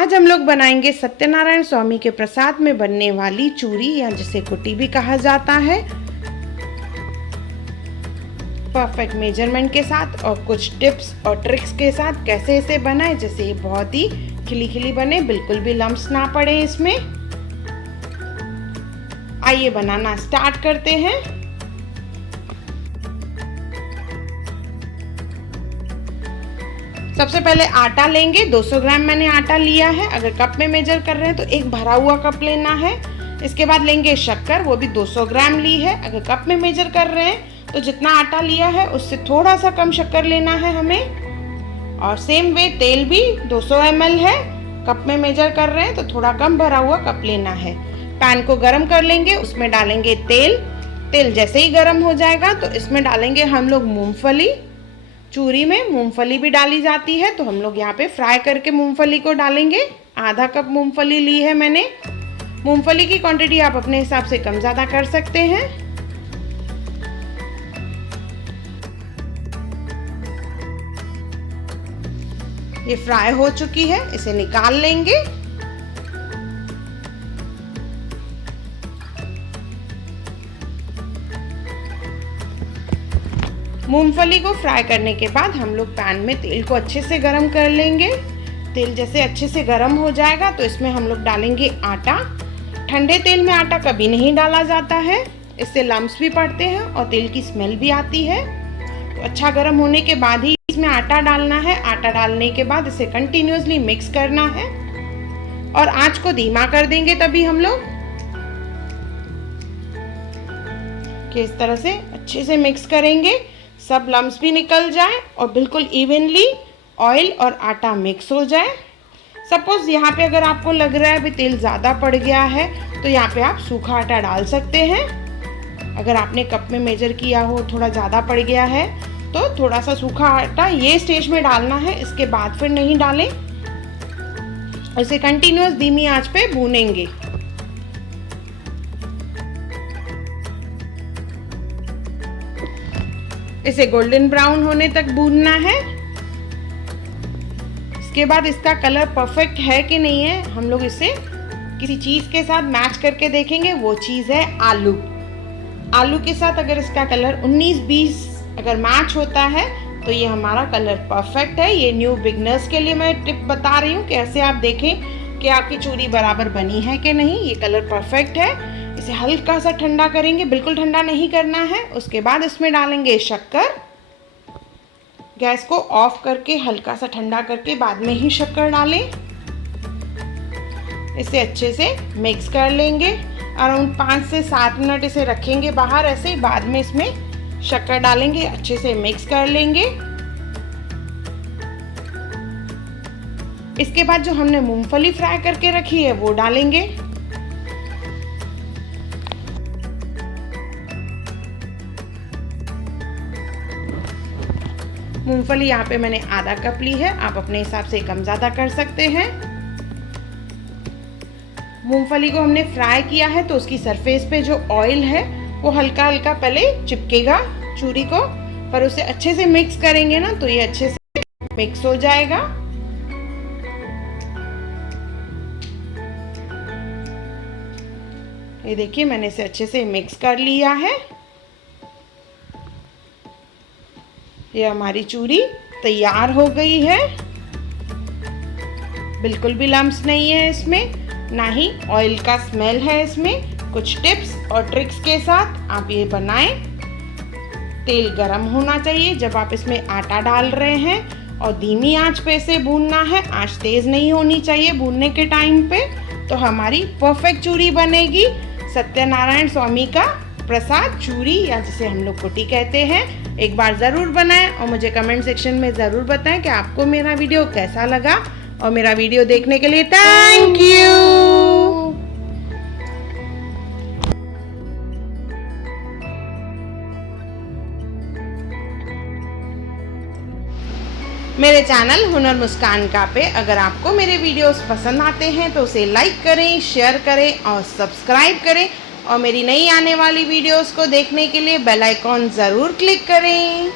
आज हम लोग बनाएंगे सत्यनारायण स्वामी के प्रसाद में बनने वाली चूरी या जिसे कुटी भी कहा जाता है, परफेक्ट मेजरमेंट के साथ और कुछ टिप्स और ट्रिक्स के साथ कैसे इसे बनाएं जिससे ये बहुत ही खिली खिली बने, बिल्कुल भी लम्स ना पड़े इसमें। आइए बनाना स्टार्ट करते हैं। सबसे पहले आटा लेंगे। 200 ग्राम मैंने आटा लिया है। अगर कप में मेजर कर रहे हैं तो एक भरा हुआ कप लेना है। इसके बाद लेंगे शक्कर, वो भी 200 ग्राम ली है। अगर कप में मेजर कर रहे हैं तो जितना आटा लिया है उससे थोड़ा सा कम शक्कर लेना है हमें। और सेम वे तेल भी 200 ml है। कप में मेजर कर रहे हैं तो थोड़ा कम भरा हुआ कप लेना है। पैन को गरम कर लेंगे, उसमें डालेंगे तेल। तेल जैसे ही गरम हो जाएगा तो इसमें डालेंगे हम लोग मूंगफली। चूरी में मूंगफली भी डाली जाती है तो हम लोग यहाँ पे फ्राई करके मूंगफली को डालेंगे। आधा कप मूंगफली ली है मैंने। मूंगफली की क्वांटिटी आप अपने हिसाब से कम ज़्यादा कर सकते हैं। ये फ्राई हो चुकी है, इसे निकाल लेंगे। मूंगफली को फ्राई करने के बाद हम लोग पैन में तेल को अच्छे से गरम कर लेंगे। तेल जैसे अच्छे से गरम हो जाएगा तो इसमें हम लोग डालेंगे आटा। ठंडे तेल में आटा कभी नहीं डाला जाता है, इससे लम्स भी पड़ते हैं और तेल की स्मेल भी आती है। तो अच्छा गरम होने के बाद ही इसमें आटा डालना है। आटा डालने के बाद इसे कंटिन्यूअसली मिक्स करना है और आंच को धीमा कर देंगे तभी हम लोग कि इस तरह से अच्छे से मिक्स करेंगे, सब लम्स भी निकल जाए और बिल्कुल इवनली ऑयल और आटा मिक्स हो जाए। सपोज यहाँ पे अगर आपको लग रहा है अभी तेल ज़्यादा पड़ गया है तो यहाँ पे आप सूखा आटा डाल सकते हैं। अगर आपने कप में मेजर किया हो थोड़ा ज़्यादा पड़ गया है तो थोड़ा सा सूखा आटा ये स्टेज में डालना है, इसके बाद फिर नहीं डालें। इसे कंटिन्यूअस धीमी आंच पे भूनेंगे। इसे गोल्डन ब्राउन होने तक भूनना है। इसके बाद इसका कलर परफेक्ट है कि नहीं है हम लोग इसे किसी चीज के साथ मैच करके देखेंगे। वो चीज है आलू। आलू के साथ अगर इसका कलर 19-20 अगर मैच होता है तो ये हमारा कलर परफेक्ट है। ये न्यू बिगनर्स के लिए मैं टिप बता रही हूँ, कैसे आप देखें कि आपकी चूरी बराबर बनी है कि नहीं। ये कलर परफेक्ट है। इसे हल्का सा ठंडा करेंगे, बिल्कुल ठंडा नहीं करना है। उसके बाद इसमें डालेंगे शक्कर। गैस को ऑफ करके हल्का सा ठंडा करके बाद में ही शक्कर डालें। इसे अच्छे से मिक्स कर लेंगे। अराउंड 5 से 7 मिनट इसे रखेंगे बाहर ऐसे ही। बाद में इसमें शक्कर डालेंगे, अच्छे से मिक्स कर लेंगे। इसके बाद जो हमने मूंगफली फ्राई करके रखी है वो डालेंगे। मूंगफली यहाँ पे मैंने आधा कप ली है, आप अपने हिसाब से कम ज़्यादा कर सकते हैं। मूंगफली को हमने फ्राई किया है तो उसकी सरफेस पे जो ऑयल है वो हल्का हल्का पहले चिपकेगा चूरी को, पर उसे अच्छे से मिक्स करेंगे ना तो ये अच्छे से मिक्स हो जाएगा। ये देखिए मैंने इसे अच्छे से मिक्स कर लिया है। ये हमारी चूरी तैयार हो गई है। बिल्कुल भी लम्स नहीं है इसमें, ना ही ऑयल का स्मेल है इसमें। कुछ टिप्स और ट्रिक्स के साथ आप ये बनाएं। तेल गरम होना चाहिए जब आप इसमें आटा डाल रहे हैं और धीमी आंच पे इसे भूनना है। आंच तेज नहीं होनी चाहिए भूनने के टाइम पे, तो हमारी परफेक्ट चूरी बनेगी। सत्यनारायण स्वामी का प्रसाद चूरी या जिसे हम लोग कुटी कहते हैं। एक बार ज़रूर बनाएं और मुझे कमेंट सेक्शन में ज़रूर बताएं कि आपको मेरा वीडियो कैसा लगा। और मेरा वीडियो देखने के लिए थैंक यू। मेरे चैनल हुनर मुस्कान का पे अगर आपको मेरे वीडियोस पसंद आते हैं तो उसे लाइक करें, शेयर करें और सब्सक्राइब करें। और मेरी नई आने वाली वीडियोस को देखने के लिए बेल आइकॉन ज़रूर क्लिक करें।